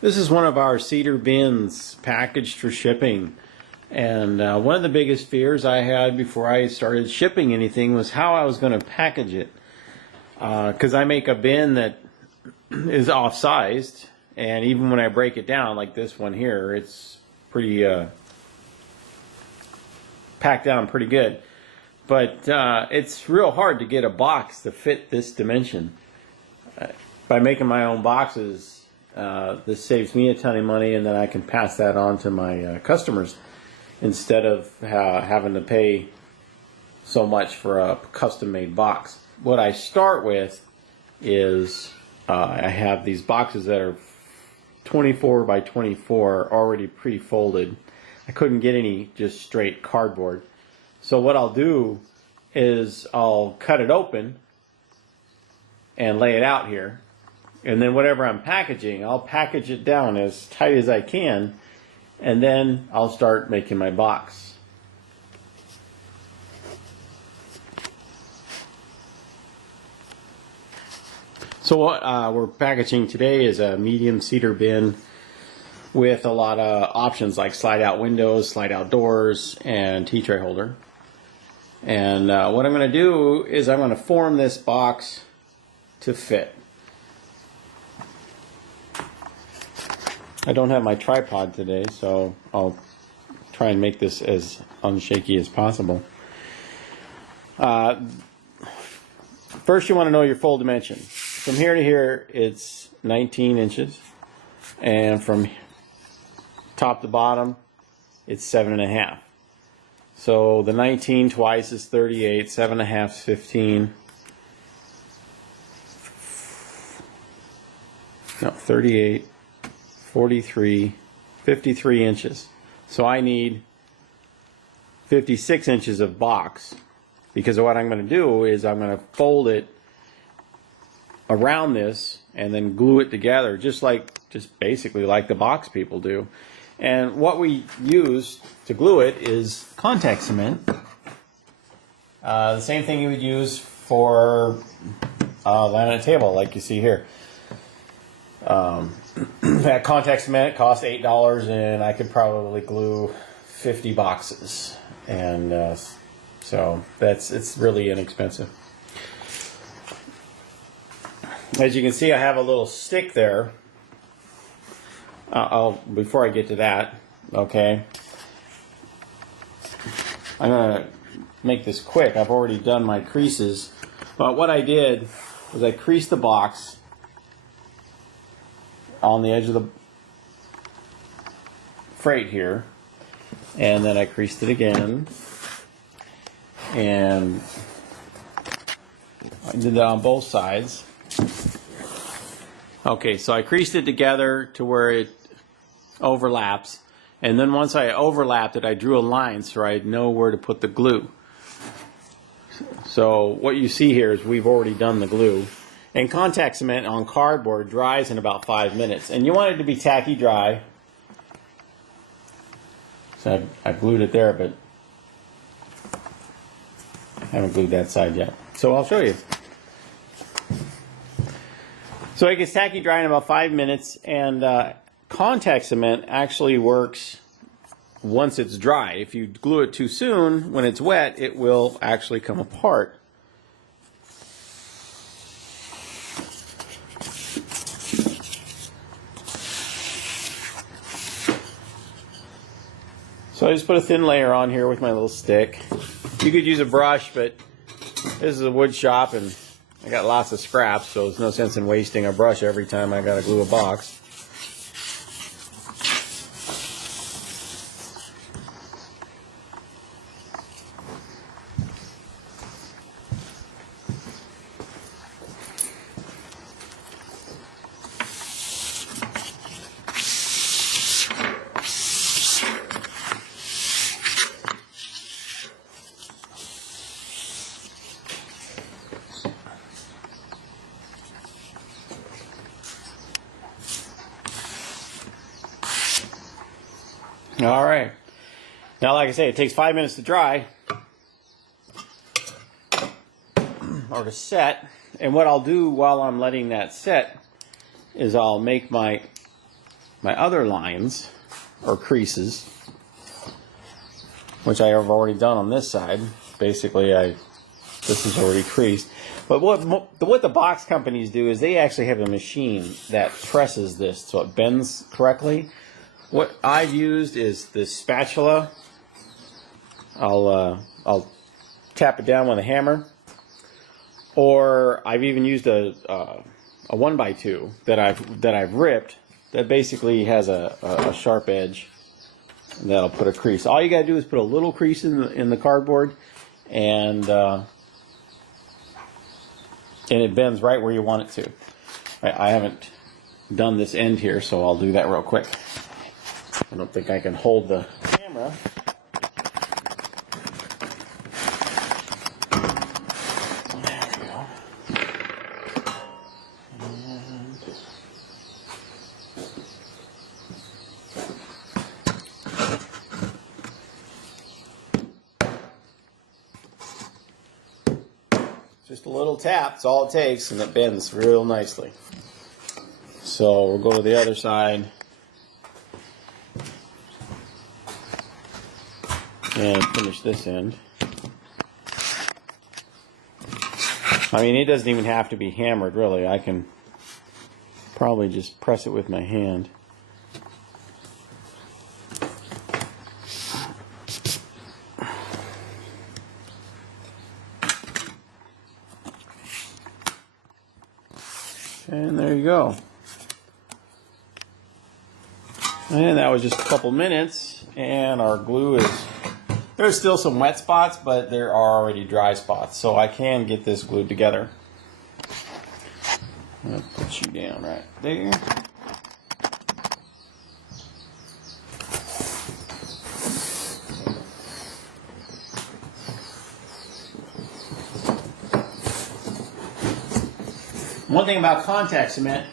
This is one of our cedar bins packaged for shipping. And one of the biggest fears I had before I started shipping anything was how I was going to package it. Because I make a bin that is off-sized, and even when I break it down, like this one here, it's pretty packed down pretty good. But it's real hard to get a box to fit this dimension. By making my own boxes, this saves me a ton of money, and then I can pass that on to my customers instead of having to pay so much for a custom-made box. What I start with is I have these boxes that are 24 by 24 already pre-folded. I couldn't get any just straight cardboard. So what I'll do is I'll cut it open and lay it out here. And then whatever I'm packaging, I'll package it down as tight as I can, and then I'll start making my box. So what we're packaging today is a medium cedar bin with a lot of options like slide out windows, slide out doors, and tea tray holder. And what I'm going to do is I'm going to form this box to fit. I don't have my tripod today, so I'll try and make this as unshaky as possible. First, you want to know your full dimension. From here to here, it's 19 inches, and from top to bottom, it's 7.5. So the 19 twice is 38, 7.5 is 15. No, 38, 43, 53 inches. So I need 56 inches of box, because what I'm going to do is I'm going to fold it around this and then glue it together just basically like the box people do. And what we use to glue it is contact cement. The same thing you would use for laminate table, like you see here. That contact cement costs $8, and I could probably glue 50 boxes. And so it's really inexpensive. As you can see, I have a little stick there. Before I get to that, okay, I'm going to make this quick. I've already done my creases. But what I did was I creased the box on the edge of the freight here, and then I creased it again, and I did that on both sides. Okay, so I creased it together to where it overlaps, and then once I overlapped it, I drew a line so I'd know where to put the glue. So what you see here is we've already done the glue. And contact cement on cardboard dries in about 5 minutes, and you want it to be tacky dry. So I glued it there, but I haven't glued that side yet. So I'll show you. So it gets tacky dry in about 5 minutes, and contact cement actually works once it's dry. If you glue it too soon, when it's wet, it will actually come apart. So I just put a thin layer on here with my little stick. You could use a brush, but this is a wood shop and I got lots of scraps, so there's no sense in wasting a brush every time I gotta glue a box. All right. Now, like I say, it takes 5 minutes to dry or to set. And what I'll do while I'm letting that set is I'll make my my other lines or creases, which I have already done on this side. Basically, this is already creased. But what the box companies do is they actually have a machine that presses this so it bends correctly. What I've used is this spatula. I'll tap it down with a hammer, or I've even used a 1x2 that I've ripped that basically has a sharp edge that'll put a crease. All you gotta do is put a little crease in the cardboard, and it bends right where you want it to. I haven't done this end here, so I'll do that real quick. I don't think I can hold the camera. There we go. Just a little tap, that's all it takes, and it bends real nicely. So we'll go to the other side and finish this end. I mean, it doesn't even have to be hammered, really. I can probably just press it with my hand. And there you go. And that was just a couple minutes, and our glue is, there's still some wet spots, but there are already dry spots, so I can get this glued together. I'm going to put you down right there. One thing about contact cement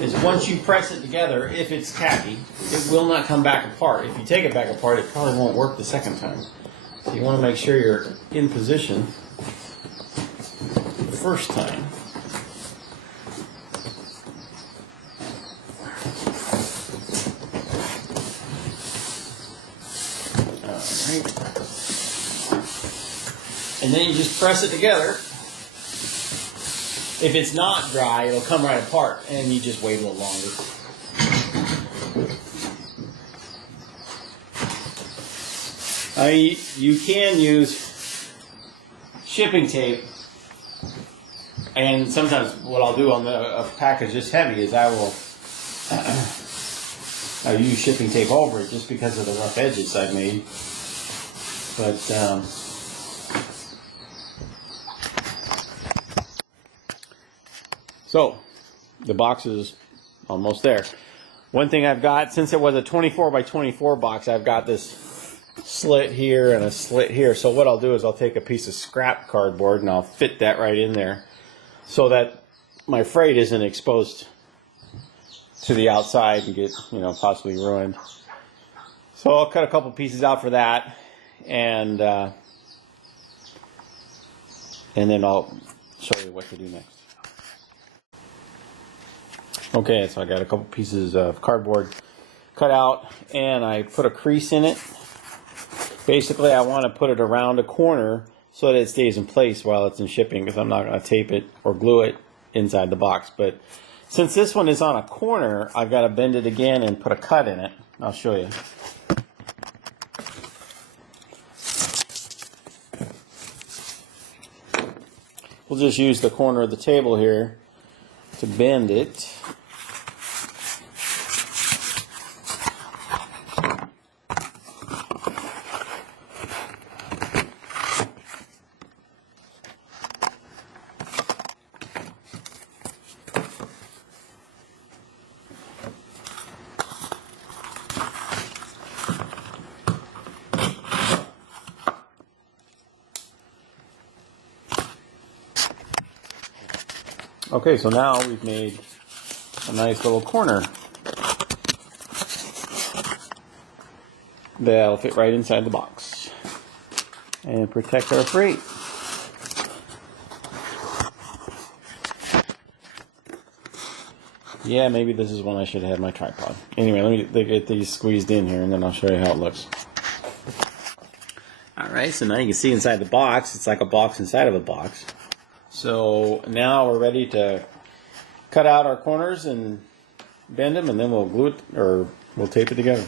is once you press it together, if it's tacky, it will not come back apart. If you take it back apart, it probably won't work the second time. So you want to make sure you're in position the first time. Alright. And then you just press it together. If it's not dry, it'll come right apart, and you just wait a little longer. You can use shipping tape, and sometimes what I'll do on a package this heavy is I'll use shipping tape over it just because of the rough edges I've made. But so, the box is almost there. One thing I've got, since it was a 24 by 24 box, I've got this slit here and a slit here. So what I'll do is I'll take a piece of scrap cardboard and I'll fit that right in there so that my freight isn't exposed to the outside and get, possibly ruined. So I'll cut a couple pieces out for that, and then I'll show you what to do next. Okay, so I got a couple pieces of cardboard cut out, and I put a crease in it. Basically, I want to put it around a corner so that it stays in place while it's in shipping, because I'm not going to tape it or glue it inside the box. But since this one is on a corner, I've got to bend it again and put a cut in it. I'll show you. We'll just use the corner of the table here to bend it. Okay, so now we've made a nice little corner that'll fit right inside the box and protect our freight. Yeah, maybe this is when I should have had my tripod. Anyway, let me get these squeezed in here, and then I'll show you how it looks. Alright, so now you can see inside the box. It's like a box inside of a box. So now we're ready to cut out our corners and bend them, and then we'll glue it, or we'll tape it together.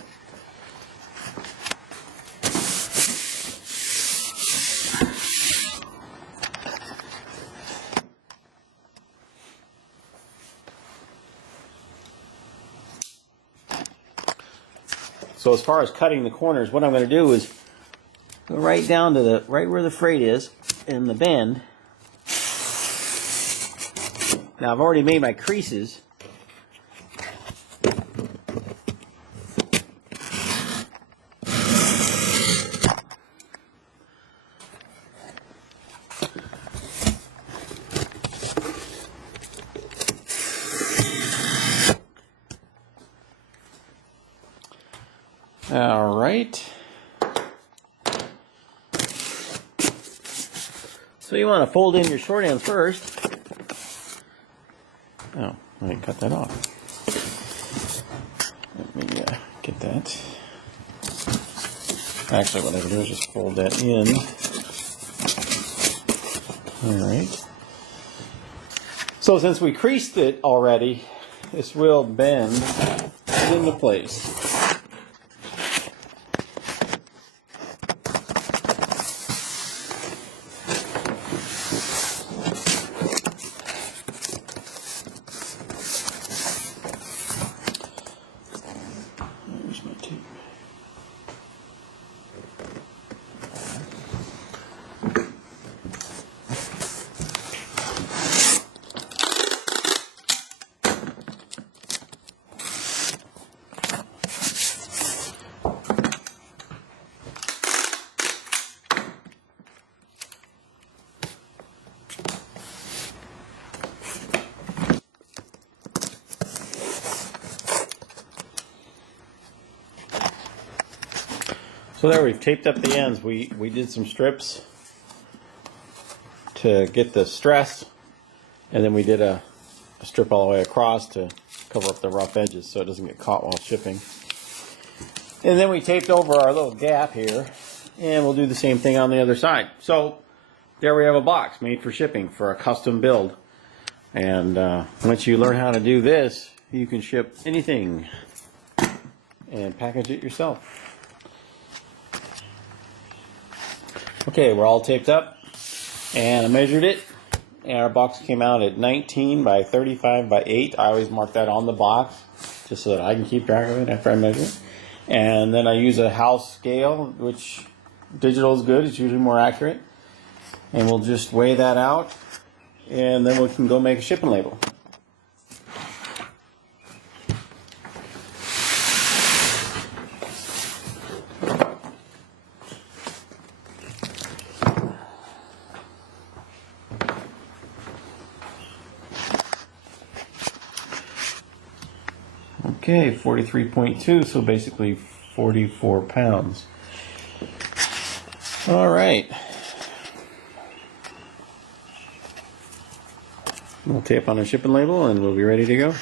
So as far as cutting the corners, what I'm going to do is go right down to right where the freight is in the bend. Now I've already made my creases. All right. So you want to fold in your short ends first. Oh, I didn't cut that off. Let me get that. Actually, what I can do is just fold that in. All right. So since we creased it already, this will bend into place. So there, we've taped up the ends. We did some strips to get the stress, and then we did a strip all the way across to cover up the rough edges so it doesn't get caught while shipping. And then we taped over our little gap here, and we'll do the same thing on the other side. So there we have a box made for shipping for a custom build. And once you learn how to do this, you can ship anything and package it yourself. Okay, we're all taped up, and I measured it, and our box came out at 19 by 35 by 8. I always mark that on the box, just so that I can keep track of it after I measure it. And then I use a house scale, which digital is good, it's usually more accurate. And we'll just weigh that out, and then we can go make a shipping label. Okay, 43.2, so basically 44 pounds. All right. We'll tape on a shipping label and we'll be ready to go.